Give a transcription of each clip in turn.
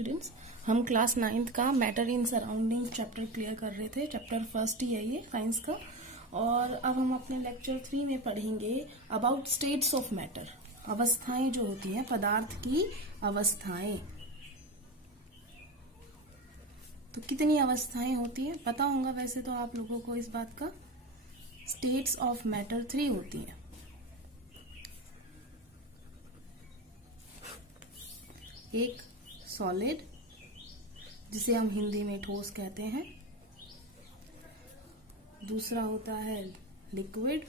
Students, हम class 9th का matter in surrounding chapter clear कर रहे थे। चैप्टर फर्स्ट ही है ये साइंस का। और अब हम अपने लेक्चर 3 में पढ़ेंगे अबाउट स्टेट्स ऑफ मैटर, अवस्थाएं जो होती हैं, पदार्थ की अवस्थाएं। तो कितनी अवस्थाएं होती हैं पता होगा वैसे तो आप लोगों को इस बात का। स्टेट्स ऑफ मैटर 3 होती हैं। एक सॉलिड, जिसे हम हिंदी में ठोस कहते हैं। दूसरा होता है लिक्विड,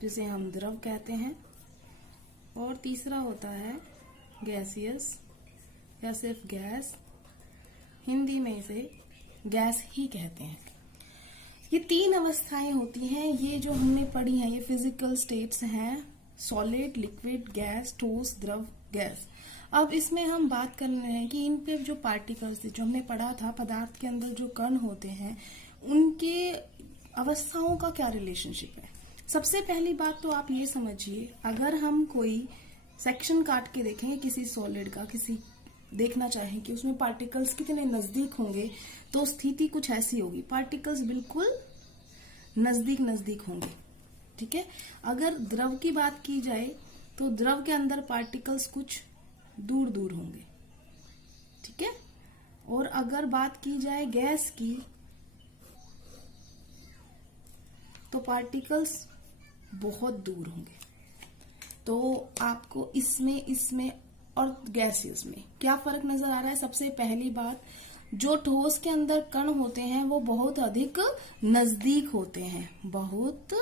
जिसे हम द्रव कहते हैं। और तीसरा होता है गैसियस, या सिर्फ गैस, हिंदी में इसे गैस ही कहते हैं। ये 3 अवस्थाएं होती हैं। ये जो हमने पढ़ी हैं ये फिजिकल स्टेट्स हैं, सॉलिड, लिक्विड, गैस, ठोस, द्रव, गैस। अब इसमें हम बात कर रहे हैं कि इन पे जो पार्टिकल्स थे, जो हमने पढ़ा था, पदार्थ के अंदर जो कण होते हैं उनके अवस्थाओं का क्या रिलेशनशिप है। सबसे पहली बात तो आप ये समझिए, अगर हम कोई सेक्शन काट के देखेंगे किसी सॉलिड का, किसी देखना चाहें कि उसमें पार्टिकल्स कितने नजदीक होंगे, तो स्थिति कुछ ऐसी होगी, पार्टिकल्स बिल्कुल नजदीक नजदीक होंगे। ठीक है। अगर द्रव की बात की जाए तो द्रव के अंदर पार्टिकल्स कुछ दूर दूर होंगे। ठीक है। और अगर बात की जाए गैस की तो पार्टिकल्स बहुत दूर होंगे। तो आपको इसमें और गैसेस में क्या फर्क नजर आ रहा है। सबसे पहली बात, जो ठोस के अंदर कण होते हैं वो बहुत अधिक नजदीक होते हैं, बहुत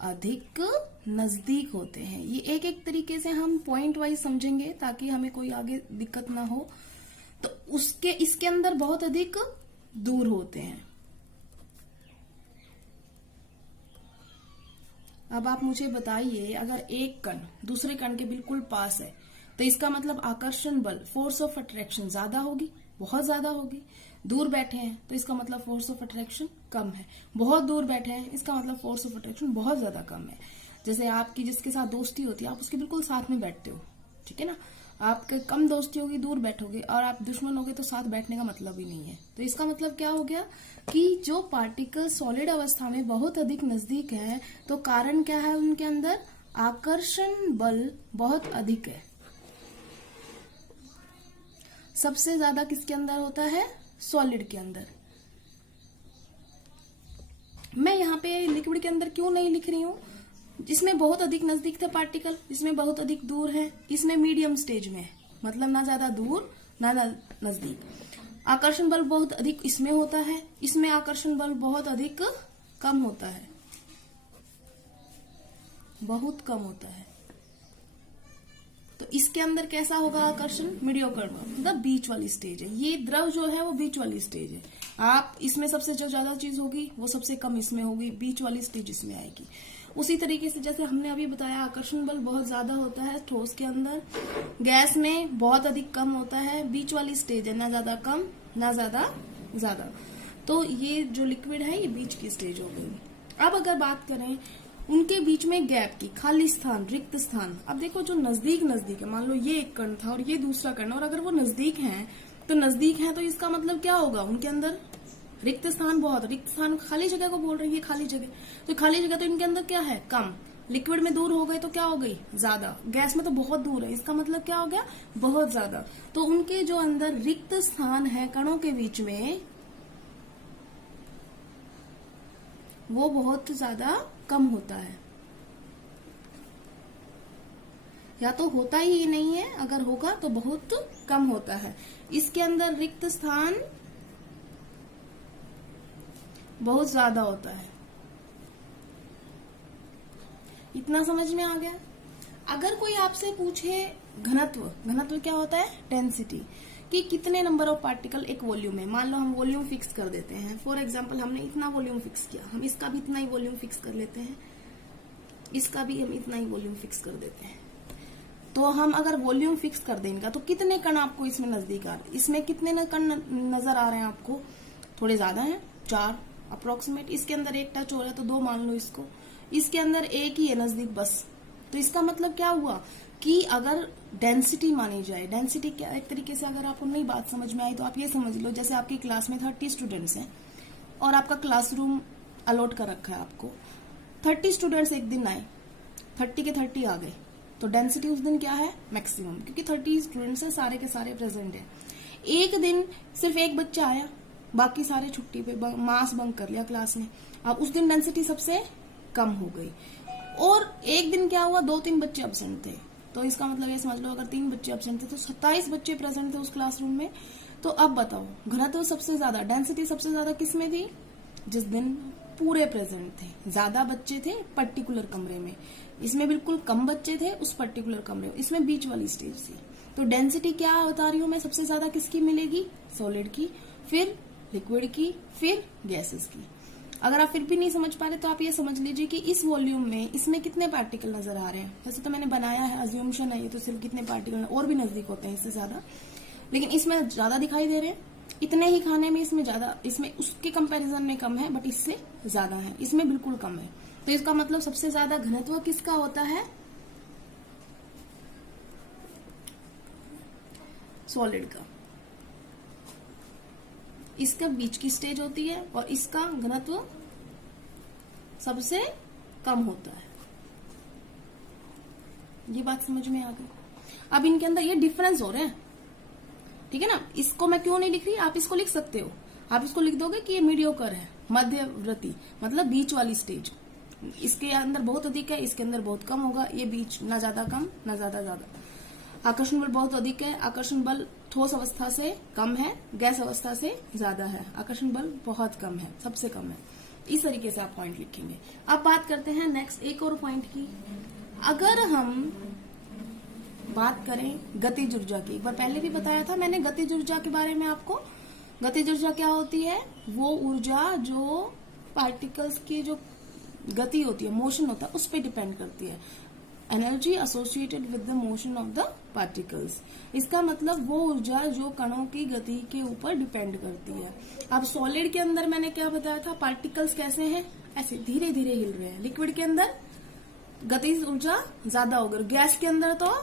अधिक नजदीक होते हैं। ये एक एक तरीके से हम पॉइंट वाइज समझेंगे ताकि हमें कोई आगे दिक्कत ना हो। तो इसके अंदर बहुत अधिक दूर होते हैं। अब आप मुझे बताइए, अगर एक कण दूसरे कण के बिल्कुल पास है तो इसका मतलब आकर्षण बल, फोर्स ऑफ अट्रैक्शन ज्यादा होगी, बहुत ज्यादा होगी। दूर बैठे हैं तो इसका मतलब फोर्स ऑफ अट्रैक्शन कम है। बहुत दूर बैठे हैं इसका मतलब फोर्स ऑफ अट्रैक्शन बहुत ज्यादा कम है। जैसे आपकी जिसके साथ दोस्ती होती है, आप उसके बिल्कुल साथ में बैठते हो, ठीक है ना। आपके कम दोस्ती होगी, दूर बैठोगे, और आप दुश्मन होगे तो साथ बैठने का मतलब ही नहीं है। तो इसका मतलब क्या हो गया कि जो पार्टिकल सॉलिड अवस्था में बहुत अधिक नजदीक है, तो कारण क्या है, उनके अंदर आकर्षण बल बहुत अधिक है। सबसे ज्यादा किसके अंदर होता है, सॉलिड के अंदर। मैं यहाँ पे लिक्विड के अंदर क्यों नहीं लिख रही हूँ, जिसमें बहुत अधिक नजदीक थे पार्टिकल, इसमें बहुत अधिक दूर है, इसमें मीडियम स्टेज में है, मतलब ना ज्यादा दूर ना नजदीक। आकर्षण बल बहुत अधिक इसमें होता है, इसमें आकर्षण बल बहुत अधिक कम होता है, बहुत कम होता है। तो इसके अंदर कैसा होगा आकर्षण, मीडियोकर, मतलब बीच वाली स्टेज है। ये द्रव जो है वो बीच वाली स्टेज है। आप इसमें सबसे जो ज्यादा चीज होगी वो सबसे कम इसमें होगी, बीच वाली स्टेज इसमें आएगी। उसी तरीके से जैसे हमने अभी बताया, आकर्षण बल बहुत ज्यादा होता है ठोस के अंदर, गैस में बहुत अधिक कम होता है, बीच वाली स्टेज है, ना ज्यादा कम ना ज्यादा। तो ये जो लिक्विड है ये बीच की स्टेज हो गई। अब अगर बात करें उनके बीच में गैप की, खाली स्थान, रिक्त स्थान। अब देखो जो नजदीक है, मान लो ये एक कण था और ये दूसरा कण, और अगर वो नजदीक हैं तो इसका मतलब क्या होगा, उनके अंदर रिक्त स्थान बहुत, रिक्त स्थान खाली जगह को बोल रही है, खाली जगह। तो खाली जगह तो इनके अंदर क्या है, कम। लिक्विड में दूर हो गए तो क्या हो गई, ज्यादा। गैस में तो बहुत दूर है, इसका मतलब क्या हो गया, बहुत ज्यादा। तो उनके जो अंदर रिक्त स्थान है कणों के बीच में, वो बहुत ज्यादा कम होता है, या तो होता ही नहीं है, अगर होगा तो बहुत कम होता है। इसके अंदर रिक्त स्थान बहुत ज्यादा होता है। इतना समझ में आ गया। अगर कोई आपसे पूछे घनत्व क्या होता है, डेंसिटी, कि कितने नंबर ऑफ पार्टिकल एक वॉल्यूम में, मान लो हम वॉल्यूम फिक्स कर देते हैं। फॉर एग्जांपल हमने इतना वॉल्यूम फिक्स किया, हम इसका भी इतना ही वॉल्यूम फिक्स कर लेते हैं, इसका भी हम इतना ही वॉल्यूम फिक्स कर देते हैं। तो हम अगर वॉल्यूम फिक्स कर देंगे तो कितने कण आपको इसमें नजदीक आ रहे हैं, इसमें कितने कण नजर आ रहे हैं आपको, थोड़े ज्यादा हैं, 4 अप्रोक्सीमेट। इसके अंदर एक टच हो रहा है तो 2 मान लो इसको, इसके अंदर एक ही है नजदीक बस। तो इसका मतलब क्या हुआ कि अगर डेंसिटी मानी जाए, डेंसिटी क्या, एक तरीके से अगर आपको नई बात समझ में आई तो आप ये समझ लो, जैसे आपकी क्लास में 30 स्टूडेंट्स हैं और आपका क्लासरूम अलॉट कर रखा है आपको, 30 स्टूडेंट्स एक दिन आए, 30 के 30 आ गए, तो डेंसिटी उस दिन क्या है, मैक्सिमम, क्योंकि 30 स्टूडेंट्स है, सारे के सारे प्रेजेंट है। एक दिन सिर्फ एक बच्चा आया, बाकी सारे छुट्टी पे मास बंक कर लिया क्लास में, अब उस दिन डेंसिटी सबसे कम हो गई। और एक दिन क्या हुआ, 2-3 बच्चे एब्सेंट थे, तो इसका मतलब ये समझ लो अगर 3 बच्चे एब्सेंट थे तो 27 बच्चे प्रेजेंट थे उस क्लासरूम में। तो अब बताओ घनत्व सबसे ज्यादा, डेंसिटी सबसे ज्यादा किसमें थी, जिस दिन पूरे प्रेजेंट थे, ज्यादा बच्चे थे पर्टिकुलर कमरे में, इसमें बिल्कुल कम बच्चे थे उस पर्टिकुलर कमरे में, इसमें बीच वाली स्टेज थी। तो डेंसिटी क्या बता रही हूं मैं, सबसे ज्यादा किसकी मिलेगी, सॉलिड की, फिर लिक्विड की, फिर गैसेस की। अगर आप फिर भी नहीं समझ पा रहे तो आप ये समझ लीजिए कि इस वॉल्यूम में इसमें कितने पार्टिकल नजर आ रहे हैं। वैसे तो मैंने बनाया है, अज्यूमशन है ये, तो सिर्फ कितने पार्टिकल, और भी नजदीक होते हैं इससे ज्यादा, लेकिन इसमें ज्यादा दिखाई दे रहे हैं। इतने ही खाने में इसमें ज्यादा, इसमें उसके कंपैरिजन में कम है, बट इससे ज्यादा है, इसमें बिल्कुल कम है। तो इसका मतलब सबसे ज्यादा घनत्व किसका होता है, सॉलिड का। इसका बीच की स्टेज होती है और इसका घनत्व सबसे कम होता है। ये बात समझ में आ गई। अब इनके अंदर ये डिफरेंस हो रहे हैं, ठीक है ना। इसको मैं क्यों नहीं लिख रही, आप इसको लिख सकते हो, आप इसको लिख दोगे कि ये मीडियोकर है, मध्यवर्ती, मतलब बीच वाली स्टेज। इसके अंदर बहुत अधिक है, इसके अंदर बहुत कम होगा, ये बीच, ना ज्यादा कम ना ज्यादा ज्यादा। आकर्षण बल बहुत अधिक है, आकर्षण बल ठोस अवस्था से कम है, गैस अवस्था से ज्यादा है, आकर्षण बल बहुत कम है, सबसे कम है। इस तरीके से आप पॉइंट लिखेंगे। अब बात करते हैं नेक्स्ट एक और पॉइंट की। अगर हम बात करें गतिज ऊर्जा की, एक बार पहले भी बताया था मैंने गतिज ऊर्जा के बारे में आपको। गतिज ऊर्जा क्या होती है, वो ऊर्जा जो पार्टिकल्स की जो गति होती है, मोशन होता है, उस पर डिपेंड करती है। Energy associated with the motion of the particles, इसका मतलब वो ऊर्जा जो कणों की गति के ऊपर डिपेंड करती है। अब सॉलिड के अंदर मैंने क्या बताया था, पार्टिकल्स कैसे हैं, ऐसे धीरे धीरे हिल रहे हैं। लिक्विड के अंदर गतिज ऊर्जा ज्यादा होगी, गैस के अंदर तो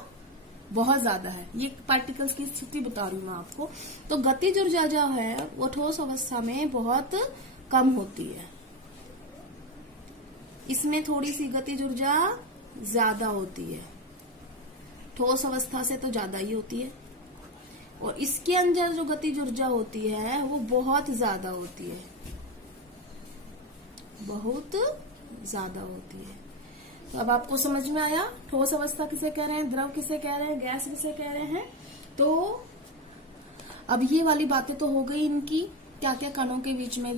बहुत ज्यादा है। ये पार्टिकल्स की स्थिति बता रही हूँ मैं आपको। तो गतिज ऊर्जा जो है वो ठोस अवस्था में बहुत कम होती है, इसमें थोड़ी सी गतिज ऊर्जा ज्यादा होती है, ठोस अवस्था से तो ज्यादा ही होती है। और इसके अंदर जो गतिज ऊर्जा होती है वो बहुत ज्यादा होती है, बहुत ज्यादा होती है। तो अब आपको समझ में आया ठोस अवस्था किसे कह रहे हैं, द्रव किसे कह रहे हैं, गैस किसे कह रहे हैं। तो अब ये वाली बातें तो हो गई इनकी, क्या क्या कणों के बीच में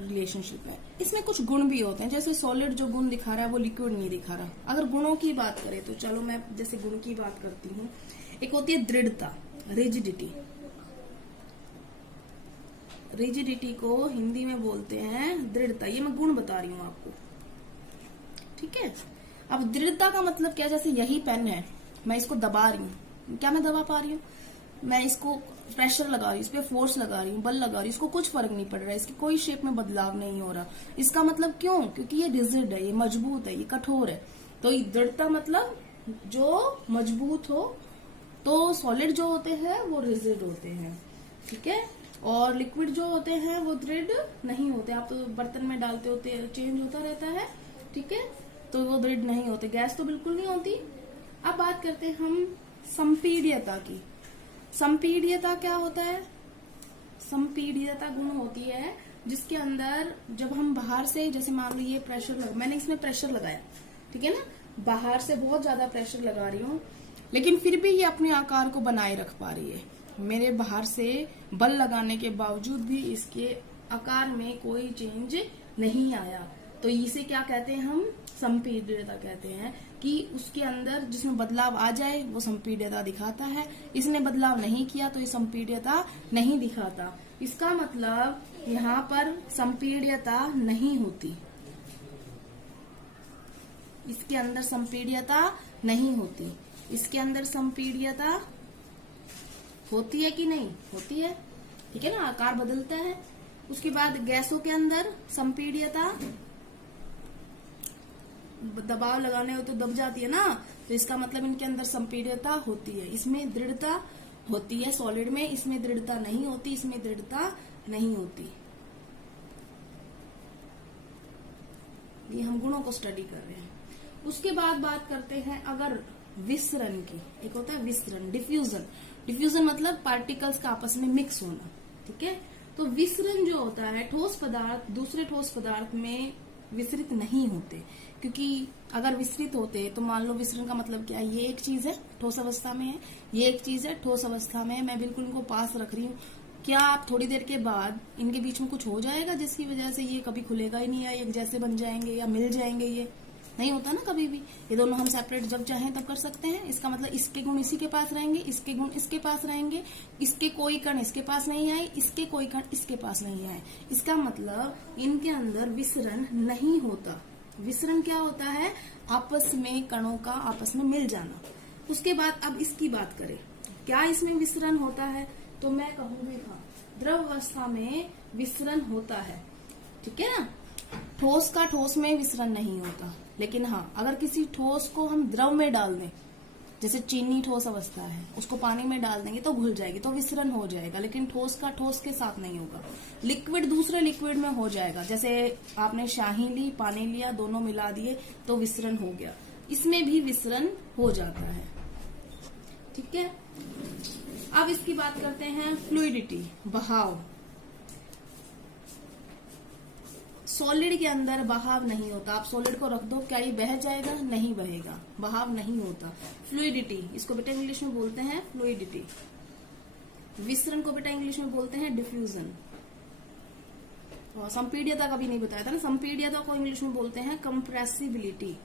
रिलेशनशिप है। इसमें कुछ गुण भी होते हैं, जैसे सॉलिड जो गुण दिखा रहा है वो लिक्विड नहीं दिखा रहा। अगर गुणों की बात करें तो चलो मैं जैसे गुण की बात करती हूँ। एक होती है दृढ़ता, रिजिडिटी। रिजिडिटी को हिंदी में बोलते हैं दृढ़ता, ये मैं गुण बता रही हूँ आपको, ठीक है। अब दृढ़ता का मतलब क्या, जैसे यही पेन है, मैं इसको दबा रही हूँ, क्या मैं दबा पा रही हूँ, मैं इसको प्रेशर लगा रही हूँ, इस पे फोर्स लगा रही हूँ, बल लगा रही हूँ, इसको कुछ फर्क नहीं पड़ रहा है, इसकी कोई शेप में बदलाव नहीं हो रहा। इसका मतलब क्यों, क्योंकि ये रिजिड है, ये मजबूत है, ये कठोर है। तो दृढ़ता मतलब जो मजबूत हो। तो सॉलिड जो होते हैं वो रिजिड होते हैं, ठीक है। और लिक्विड जो होते हैं वो दृढ़ नहीं होते। आप तो बर्तन में डालते होते, चेंज होता रहता है, ठीक है, तो वो दृढ़ नहीं होते। गैस तो बिल्कुल नहीं होती। अब बात करते हैं हम संपीड्यता की। संपीड्यता क्या होता है, संपीड्यता गुण होती है जिसके अंदर जब हम बाहर से, जैसे मान लीजिए प्रेशर मैंने इसमें प्रेशर लगाया, ठीक है ना, बाहर से बहुत ज्यादा प्रेशर लगा रही हूँ, लेकिन फिर भी ये अपने आकार को बनाए रख पा रही है। मेरे बाहर से बल लगाने के बावजूद भी इसके आकार में कोई चेंज नहीं आया, तो इसे क्या कहते हैं हम, संपीड्यता कहते हैं। कि उसके अंदर जिसमें बदलाव आ जाए वो संपीड्यता दिखाता है, इसने बदलाव नहीं किया तो ये संपीड्यता नहीं दिखाता। इसका मतलब यहाँ पर संपीड्यता नहीं होती, इसके अंदर संपीड्यता नहीं होती। इसके अंदर संपीड्यता होती है कि नहीं होती है, ठीक है ना, आकार बदलता है। उसके बाद गैसों के अंदर संपीड्यता, दबाव लगाने हो तो दब जाती है ना, तो इसका मतलब इनके अंदर संपीड्यता होती है, इसमें दृढ़ता होती है सॉलिड में, इसमें दृढ़ता नहीं होती, इसमें दृढ़ता नहीं होती। ये हम गुणों को स्टडी कर रहे हैं। उसके बाद बात करते हैं अगर विसरण की। एक होता है विसरण, डिफ्यूजन। डिफ्यूजन मतलब पार्टिकल्स का आपस में मिक्स होना, ठीक है। तो विसरण जो होता है, ठोस पदार्थ दूसरे ठोस पदार्थ में विसरित नहीं होते, क्योंकि अगर विसरित होते तो मान लो विसरण का मतलब क्या है, ये एक चीज है ठोस अवस्था में है, ये एक चीज है ठोस अवस्था में है, मैं बिल्कुल इनको पास रख रही हूँ, क्या आप थोड़ी देर के बाद इनके बीच में कुछ हो जाएगा जिसकी वजह से ये कभी खुलेगा ही नहीं, या एक जैसे बन जाएंगे या मिल जाएंगे? ये नहीं होता ना कभी भी। ये दोनों हम सेपरेट जब चाहें तब कर सकते हैं। इसका मतलब इसके गुण इसी के पास रहेंगे, इसके गुण इसके पास रहेंगे, इसके कोई कण इसके पास नहीं आए, इसके कोई कण इसके पास नहीं आए। इसका मतलब इनके अंदर विसरण नहीं होता। विसरण क्या होता है? आपस में कणों का आपस में मिल जाना। उसके बाद अब इसकी बात करें, क्या इसमें विसरण होता है? तो मैं कहूंगी हाँ, द्रव अवस्था में विसरण होता है, ठीक है ना। ठोस का ठोस में विसरण नहीं होता, लेकिन हाँ अगर किसी ठोस को हम द्रव में डाल दें, जैसे चीनी ठोस अवस्था है, उसको पानी में डाल देंगे तो घुल जाएगी, तो विसरण हो जाएगा, लेकिन ठोस का ठोस के साथ नहीं होगा। लिक्विड दूसरे लिक्विड में हो जाएगा, जैसे आपने शाही ली, पानी लिया, दोनों मिला दिए तो विसरण हो गया। इसमें भी विसरण हो जाता है, ठीक है। अब इसकी बात करते हैं फ्लूइडिटी, बहाव। सॉलिड के अंदर बहाव नहीं होता। आप सॉलिड को रख दो, क्या ये बह जाएगा? नहीं बहेगा, बहाव नहीं होता। फ्लूइडिटी, इसको बेटा इंग्लिश में बोलते हैं फ्लूइडिटी। विसरण को बेटा इंग्लिश में बोलते हैं डिफ्यूजन। और संपीड्यता का भी नहीं बताया था ना, संपीड्यता को इंग्लिश में बोलते हैं कंप्रेसिबिलिटी,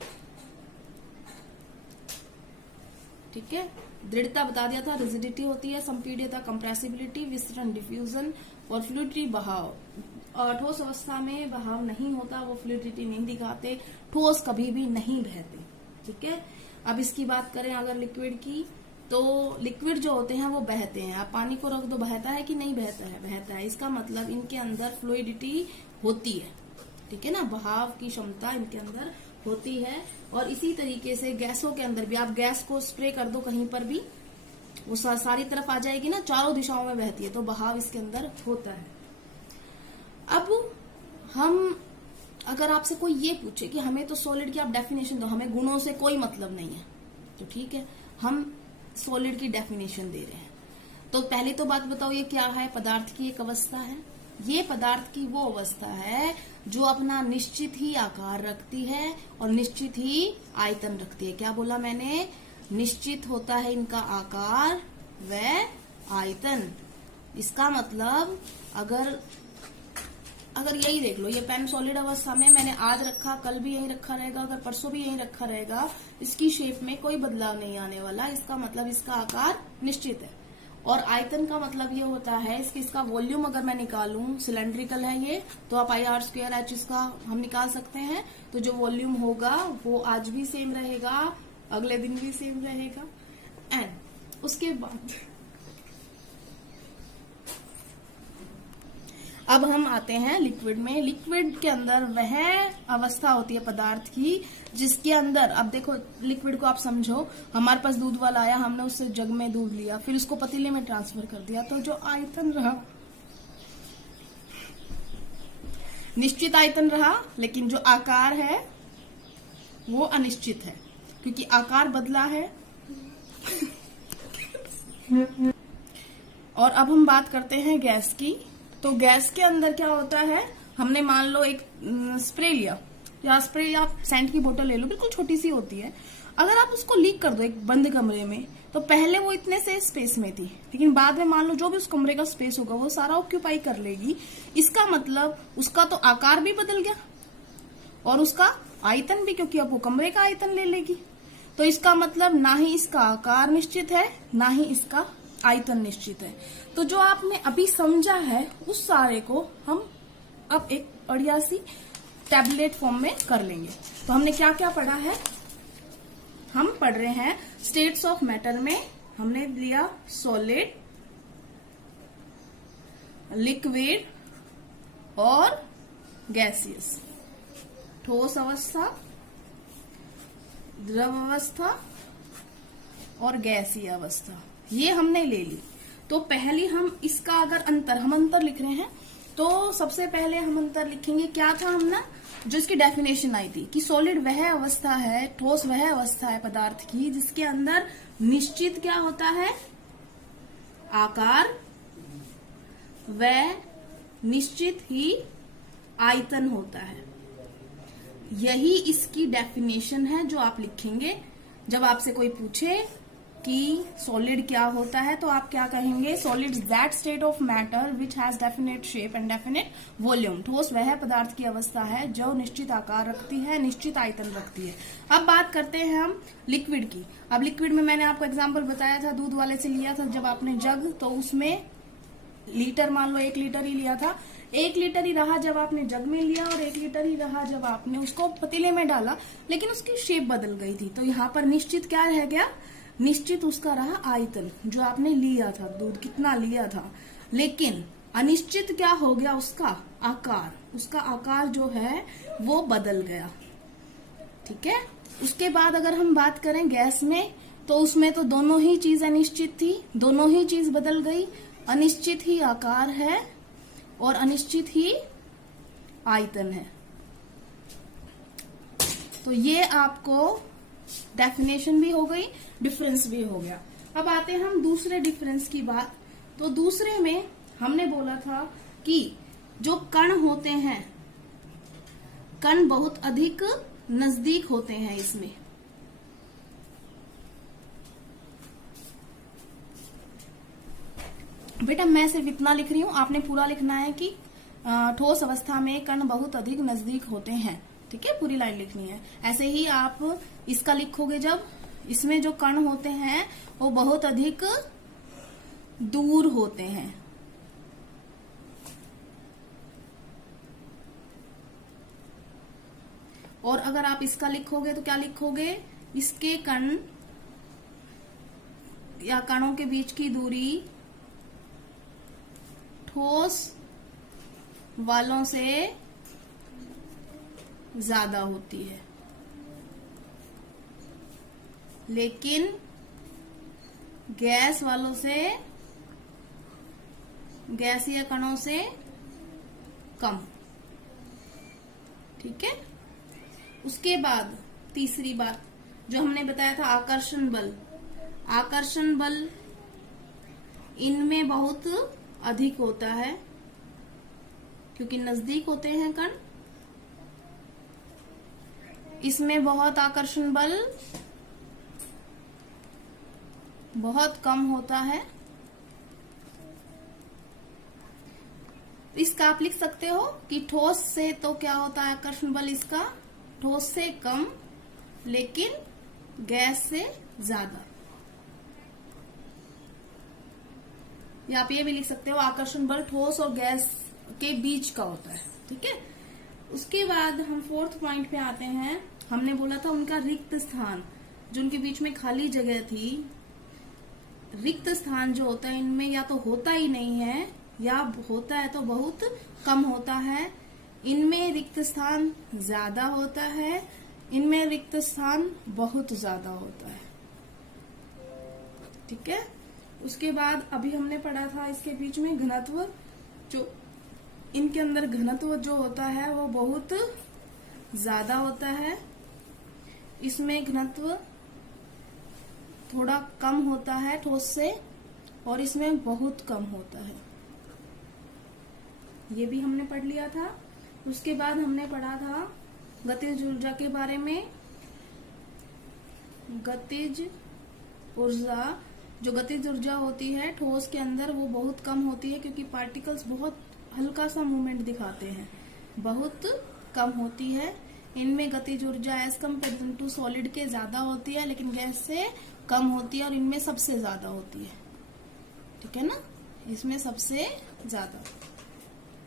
ठीक है। दृढ़ता बता दिया था, रिजिडिटी होती है, संपीड्यता कंप्रेसिबिलिटी, विसरण डिफ्यूजन और फ्लूइडिटी बहाव। ठोस अवस्था में बहाव नहीं होता, वो फ्लूइडिटी नहीं दिखाते, ठोस कभी भी नहीं बहते, ठीक है। अब इसकी बात करें अगर लिक्विड की, तो लिक्विड जो होते हैं वो बहते हैं। आप पानी को रख दो, बहता है कि नहीं बहता है? बहता है। इसका मतलब इनके अंदर फ्लूइडिटी होती है, ठीक है ना, बहाव की क्षमता इनके अंदर होती है। और इसी तरीके से गैसों के अंदर भी, आप गैस को स्प्रे कर दो कहीं पर भी, वो सारी तरफ आ जाएगी ना, चारों दिशाओं में बहती है, तो बहाव इसके अंदर होता है। अब हम अगर आपसे कोई ये पूछे कि हमें तो सॉलिड की आप डेफिनेशन दो, हमें गुणों से कोई मतलब नहीं है, तो ठीक है, हम सॉलिड की डेफिनेशन दे रहे हैं। तो पहले तो बात बताओ, ये क्या है? पदार्थ की एक अवस्था है। ये पदार्थ की वो अवस्था है जो अपना निश्चित ही आकार रखती है और निश्चित ही आयतन रखती है। क्या बोला मैंने? निश्चित होता है इनका आकार व आयतन। इसका मतलब अगर यही देख लो, ये पेन सॉलिड अवस्था में मैंने आज रखा, कल भी यही रखा रहेगा, अगर परसों भी यही रखा रहेगा, इसकी शेप में कोई बदलाव नहीं आने वाला। इसका मतलब इसका आकार निश्चित है। और आयतन का मतलब ये होता है इसका वॉल्यूम अगर मैं निकालूं, सिलेंड्रिकल है ये, तो आप IR² H इसका हम निकाल सकते हैं। तो जो वॉल्यूम होगा वो आज भी सेम रहेगा, अगले दिन भी सेम रहेगा। एंड उसके बाद अब हम आते हैं लिक्विड में। लिक्विड के अंदर वह अवस्था होती है पदार्थ की जिसके अंदर, अब देखो लिक्विड को आप समझो, हमारे पास दूध वाला आया, हमने उससे जग में दूध लिया, फिर उसको पतीले में ट्रांसफर कर दिया, तो जो आयतन रहा निश्चित आयतन रहा, लेकिन जो आकार है वो अनिश्चित है, क्योंकि आकार बदला है। और अब हम बात करते हैं गैस की। तो गैस के अंदर क्या होता है, हमने मान लो एक स्प्रे लिया, या स्प्रे या सेंट की बोतल ले लो, बिल्कुल छोटी सी होती है। अगर आप उसको लीक कर दो एक बंद कमरे में, तो पहले वो इतने से स्पेस में थी, लेकिन बाद में मान लो जो भी उस कमरे का स्पेस होगा वो सारा ऑक्यूपाई कर लेगी। इसका मतलब उसका तो आकार भी बदल गया और उसका आयतन भी, क्योंकि अब वो कमरे का आयतन ले लेगी। तो इसका मतलब ना ही इसका आकार निश्चित है, ना ही इसका आयतन निश्चित है। तो जो आपने अभी समझा है उस सारे को हम अब एक बढ़िया सी टैबलेट फॉर्म में कर लेंगे। तो हमने क्या क्या पढ़ा है? हम पढ़ रहे हैं स्टेट्स ऑफ मैटर में हमने लिया सॉलिड, लिक्विड और गैसियस। ठोस अवस्था, द्रव अवस्था और गैसीय अवस्था, ये हमने ले ली। तो पहले हम इसका अगर हम अंतर लिख रहे हैं तो सबसे पहले हम अंतर लिखेंगे। क्या था हमने जो इसकी डेफिनेशन आई थी कि सॉलिड वह अवस्था है, ठोस वह अवस्था है पदार्थ की जिसके अंदर निश्चित क्या होता है, आकार व निश्चित ही आयतन होता है। यही इसकी डेफिनेशन है जो आप लिखेंगे। जब आपसे कोई पूछे कि सॉलिड क्या होता है तो आप क्या कहेंगे, solid that state of matter which has definite shape and definite volume. ठोस वह पदार्थ की अवस्था है जो निश्चित आकार रखती है, निश्चित आयतन रखती है। अब बात करते हैं हम लिक्विड की। अब लिक्विड में मैंने आपको एग्जांपल बताया था, दूध वाले से लिया था जब आपने जग, तो उसमें लीटर मान लो 1 लीटर ही लिया था, 1 लीटर ही रहा जब आपने जग में लिया और 1 लीटर ही रहा जब आपने उसको पतीले में डाला, लेकिन उसकी शेप बदल गई थी। तो यहाँ पर निश्चित क्या रह गया, निश्चित उसका रहा आयतन जो आपने लिया था, दूध कितना लिया था। लेकिन अनिश्चित क्या हो गया, उसका आकार, उसका आकार जो है वो बदल गया। ठीक है। उसके बाद अगर हम बात करें गैस में, तो उसमें तो दोनों ही चीज अनिश्चित थी, दोनों ही चीज बदल गई। अनिश्चित ही आकार है और अनिश्चित ही आयतन है। तो ये आपको डेफिनेशन भी हो गई, डिफरेंस भी हो गया। अब आते हैं हम दूसरे डिफरेंस की बात। तो दूसरे में हमने बोला था कि जो कण होते हैं, कण बहुत अधिक नजदीक होते हैं इसमें। बेटा मैं सिर्फ इतना लिख रही हूं, आपने पूरा लिखना है कि ठोस अवस्था में कण बहुत अधिक नजदीक होते हैं। ठीक है, पूरी लाइन लिखनी है। ऐसे ही आप इसका लिखोगे जब इसमें जो कण होते हैं वो बहुत अधिक दूर होते हैं। और अगर आप इसका लिखोगे तो क्या लिखोगे, इसके कण या कणों के बीच की दूरी ठोस वालों से ज्यादा होती है, लेकिन गैस वालों से, गैसीय कणों से कम। ठीक है। उसके बाद तीसरी बात जो हमने बताया था, आकर्षण बल। आकर्षण बल इनमें बहुत अधिक होता है क्योंकि नजदीक होते हैं कण। इसमें बहुत आकर्षण बल बहुत कम होता है। इसका आप लिख सकते हो कि ठोस से तो क्या होता है आकर्षण बल इसका, ठोस से कम लेकिन गैस से ज्यादा। या आप ये भी लिख सकते हो आकर्षण बल ठोस और गैस के बीच का होता है। ठीक है। उसके बाद हम 4th पॉइंट पे आते हैं। हमने बोला था उनका रिक्त स्थान, जो उनके बीच में खाली जगह थी, रिक्त स्थान जो होता है इनमें या तो होता ही नहीं है या होता है तो बहुत कम होता है। इनमें रिक्त स्थान ज्यादा होता है, इनमें रिक्त स्थान बहुत ज्यादा होता है। ठीक है। उसके बाद अभी हमने पढ़ा था इसके बीच में घनत्व, जो इनके अंदर घनत्व जो होता है वो बहुत ज्यादा होता है, इसमें घनत्व थोड़ा कम होता है ठोस से, और इसमें बहुत कम होता है। ये भी हमने पढ़ लिया था। उसके बाद हमने पढ़ा था गतिज ऊर्जा के बारे में। गतिज ऊर्जा, जो गतिज ऊर्जा होती है ठोस के अंदर वो बहुत कम होती है क्योंकि पार्टिकल्स बहुत हल्का सा मूवमेंट दिखाते हैं, बहुत कम होती है। इनमें गतिज ऊर्जा एज कम्पेयर टू सॉलिड के ज्यादा होती है, लेकिन गैस से कम होती है और इनमें सबसे ज्यादा होती है। ठीक है ना, इसमें सबसे ज्यादा।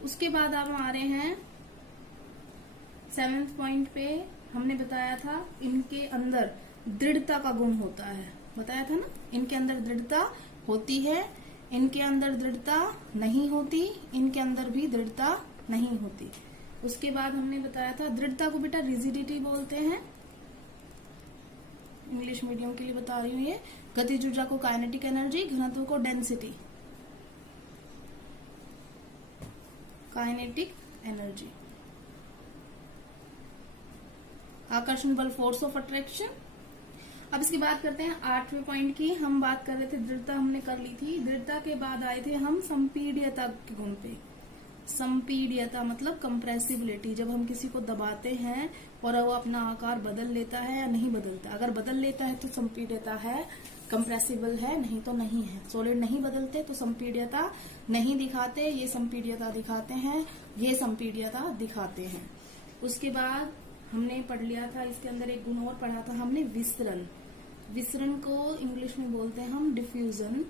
उसके बाद हम आ रहे हैं 7th पॉइंट पे। हमने बताया था इनके अंदर दृढ़ता का गुण होता है, बताया था ना, इनके अंदर दृढ़ता होती है, इनके अंदर दृढ़ता नहीं होती, इनके अंदर भी दृढ़ता नहीं होती। उसके बाद हमने बताया था दृढ़ता को बेटा रिजिडिटी बोलते हैं, इंग्लिश मीडियम के लिए बता रही हूँ ये। गतिज ऊर्जा को काइनेटिक एनर्जी, घनत्व को डेंसिटी, काइनेटिक एनर्जी। आकर्षण बल फोर्स ऑफ अट्रैक्शन। अब इसकी बात करते हैं 8वें पॉइंट की। हम बात कर रहे थे दृढ़ता, हमने कर ली थी। दृढ़ता के बाद आए थे हम संपीड्यता के गुण पे। संपीड्यता मतलब कंप्रेसिबिलिटी, जब हम किसी को दबाते हैं और वो अपना आकार बदल लेता है या नहीं बदलता। अगर बदल लेता है तो संपीड्यता है, कंप्रेसिबल है, नहीं तो नहीं है। सॉलिड नहीं बदलते तो संपीड्यता नहीं दिखाते, ये संपीड्यता दिखाते हैं, ये संपीड्यता दिखाते हैं। उसके बाद हमने पढ़ लिया था, इसके अंदर एक गुण और पढ़ा था हमने, विसरण। विसरण को इंग्लिश में बोलते हैं हम डिफ्यूजन।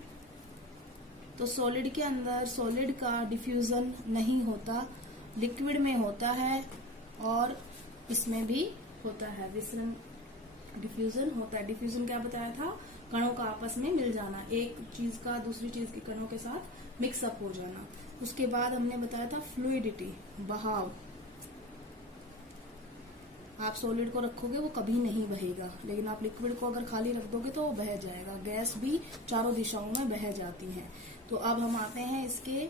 तो सॉलिड के अंदर सॉलिड का डिफ्यूजन नहीं होता, लिक्विड में होता है और इसमें भी होता है विसरण, डिफ्यूजन होता है। डिफ्यूजन क्या बताया था? कणों का आपस में मिल जाना, एक चीज का दूसरी चीज के कणों के साथ मिक्सअप हो जाना। उसके बाद हमने बताया था फ्लूइडिटी, बहाव। आप सॉलिड को रखोगे वो कभी नहीं बहेगा, लेकिन आप लिक्विड को अगर खाली रख दोगे तो वो बह जाएगा। गैस भी चारों दिशाओं में बह जाती है। तो अब हम आते हैं इसके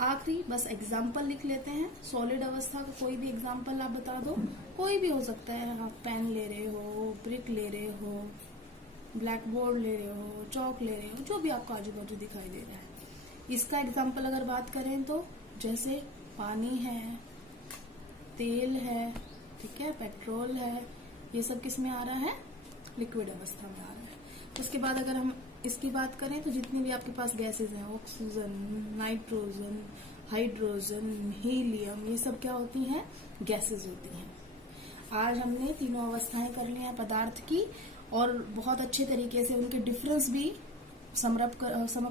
आखिरी, बस एग्जाम्पल लिख लेते हैं। सॉलिड अवस्था का कोई भी एग्जाम्पल आप बता दो, कोई भी हो सकता है। आप पेन ले रहे हो, ब्रिक ले रहे हो, ब्लैक बोर्ड ले रहे हो, चौक ले रहे हो, जो भी आपको आजू बाजू दिखाई दे रहा है। इसका एग्जाम्पल अगर बात करें तो जैसे पानी है, तेल है, ठीक है, पेट्रोल है, ये सब किस में आ रहा है? लिक्विड अवस्था में आ रहा है। उसके बाद अगर हम इसकी बात करें तो जितनी भी आपके पास गैसेज हैं, ऑक्सीजन, नाइट्रोजन, हाइड्रोजन, हीलियम, ये सब क्या होती हैं? गैसेज होती हैं। आज हमने तीनों अवस्थाएं कर ली हैं पदार्थ की, और बहुत अच्छे तरीके से उनके डिफरेंस भी समअप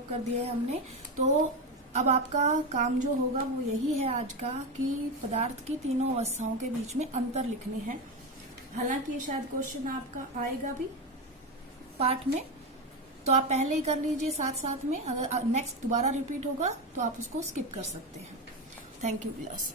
कर दिए हैं हमने। तो अब आपका काम जो होगा वो यही है आज का, कि पदार्थ की तीनों अवस्थाओं के बीच में अंतर लिखने हैं। हालांकि ये शायद क्वेश्चन आपका आएगा भी पार्ट में, तो आप पहले ही कर लीजिए साथ साथ में। अगर नेक्स्ट दोबारा रिपीट होगा तो आप उसको स्किप कर सकते हैं। Thank you class.